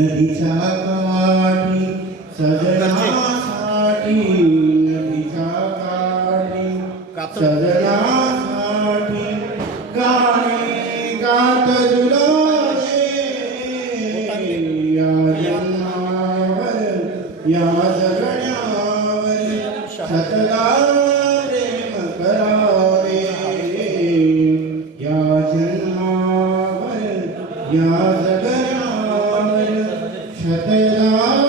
नदी चाकाठी सजना सजना साठी गाणे गात जुलाले या जन्मावर या Yeah.